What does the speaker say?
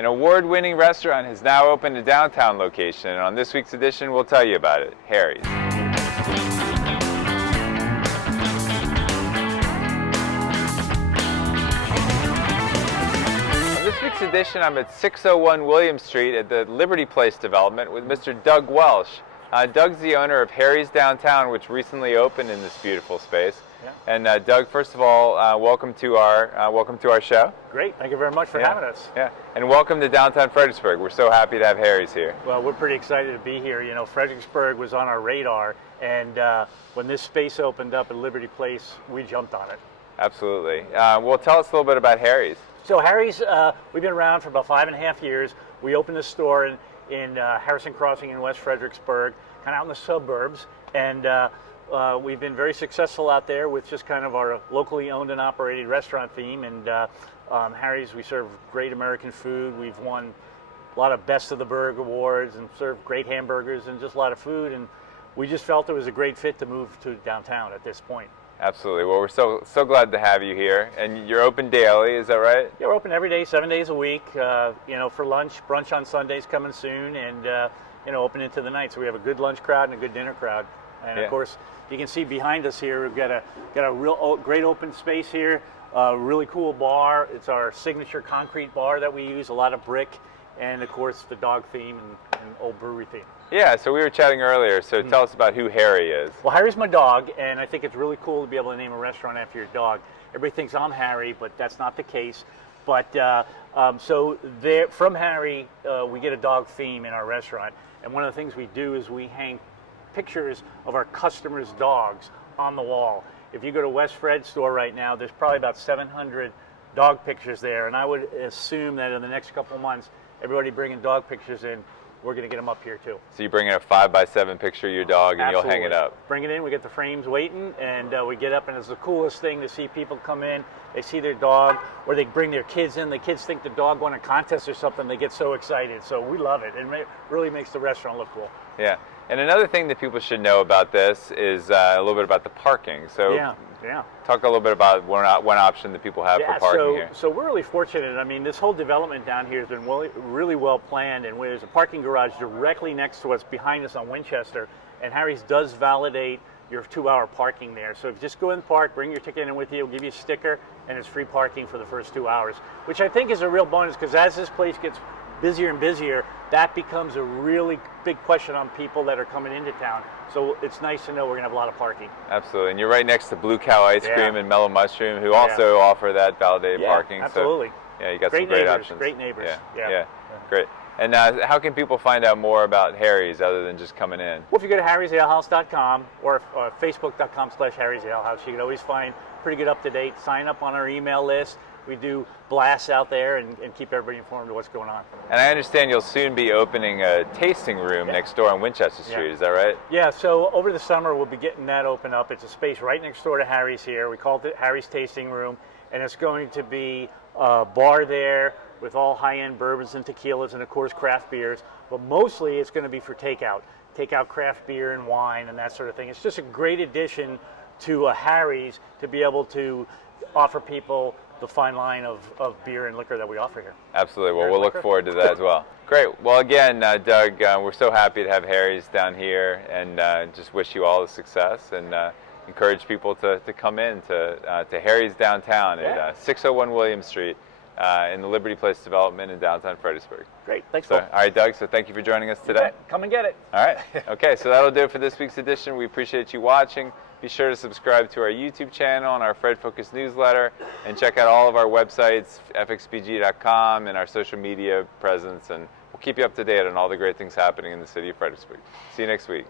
An award-winning restaurant has now opened a downtown location, and on this week's edition, we'll tell you about it. Harry's. On this week's edition, I'm at 601 William Street at the Liberty Place development with Mr. Doug Welsh. Doug's the owner of Harry's Downtown, which recently opened in this beautiful space. Yeah. And Doug, first of all, welcome to our show. Great, thank you very much for having us. Yeah, and welcome to downtown Fredericksburg. We're so happy to have Harry's here. Well, we're pretty excited to be here. You know, Fredericksburg was on our radar, and when this space opened up at Liberty Place, we jumped on it. Absolutely. Well, tell us a little bit about Harry's. So Harry's, we've been around for about 5.5 years. We opened a store in Harrison Crossing in West Fredericksburg, kind of out in the suburbs, and we've been very successful out there with just kind of our locally owned and operated restaurant theme. And Harry's, we serve great American food. We've won a lot of Best of the Burg awards and served great hamburgers and just a lot of food. And we just felt it was a great fit to move to downtown at this point. Absolutely. Well, we're so glad to have you here. And you're open daily, is that right? Yeah, we're open every day, 7 days a week. You know, for lunch, brunch on Sundays coming soon, and you know, open into the night. So we have a good lunch crowd and a good dinner crowd. And of course, you can see behind us here, we've got a real great open space here. Really cool bar. It's our signature concrete bar that we use. A lot of brick, and of course the dog theme and old brewery theme. Yeah, so we were chatting earlier, so tell us about who Harry is. Well, Harry's my dog, and I think it's really cool to be able to name a restaurant after your dog. Everybody thinks I'm Harry, but that's not the case. But so there, from Harry, we get a dog theme in our restaurant, and one of the things we do is we hang pictures of our customers' dogs on the wall. If you go to West Fred's store right now, there's probably about 700 dog pictures there, and I would assume that in the next couple of months, everybody bringing dog pictures in, we're going to get them up here too. So you bring in a 5x7 picture of your dog and Absolutely. You'll hang it up. Bring it in, we get the frames waiting, and we get up, and it's the coolest thing to see people come in, they see their dog, or they bring their kids in, the kids think the dog won a contest or something, they get so excited. So we love it. It really makes the restaurant look cool. Yeah. And another thing that people should know about this is a little bit about the parking. So talk a little bit about one option that people have for parking here. So we're really fortunate. I mean, this whole development down here has been really well planned, and there's a parking garage directly next to us, behind us on Winchester, and Harry's does validate your 2-hour parking there. So if you just go in the park, bring your ticket in with you, we'll give you a sticker, and it's free parking for the first 2 hours, which I think is a real bonus, because as this place gets busier and busier, that becomes a really big question on people that are coming into town. So it's nice to know we're going to have a lot of parking. Absolutely. And you're right next to Blue Cow Ice Cream and Mellow Mushroom, who also offer that validated parking. Absolutely. So, yeah, you got some great options. Great neighbors. Yeah. Great. And how can people find out more about Harry's other than just coming in? Well, if you go to harrysalehouse.com or facebook.com/harrysalehouse, you can always find pretty good up-to-date. Sign up on our email list. We do blasts out there and keep everybody informed of what's going on. And I understand you'll soon be opening a tasting room next door on Winchester Street, is that right? Yeah, so over the summer we'll be getting that open up. It's a space right next door to Harry's here. We call it Harry's Tasting Room, and it's going to be a bar there with all high-end bourbons and tequilas and of course craft beers, but mostly it's going to be for takeout craft beer and wine and that sort of thing. It's just a great addition to a Harry's to be able to offer people the fine line of beer and liquor that we offer here. Absolutely. Well, we'll look forward to that as well. Great. Well, again, Doug, we're so happy to have Harry's down here, and just wish you all the success, and encourage people to come in to Harry's Downtown at 601 William Street in the Liberty Place development in downtown Fredericksburg. Great. Thanks, All Phil. right, Doug, so thank you for joining us today. Come and get it. All right. Okay, so that'll do it for this week's edition. We appreciate you watching. Be sure to subscribe to our YouTube channel and our Fred Focus newsletter, and check out all of our websites, FXBG.com, and our social media presence, and we'll keep you up to date on all the great things happening in the city of Fredericksburg. See you next week.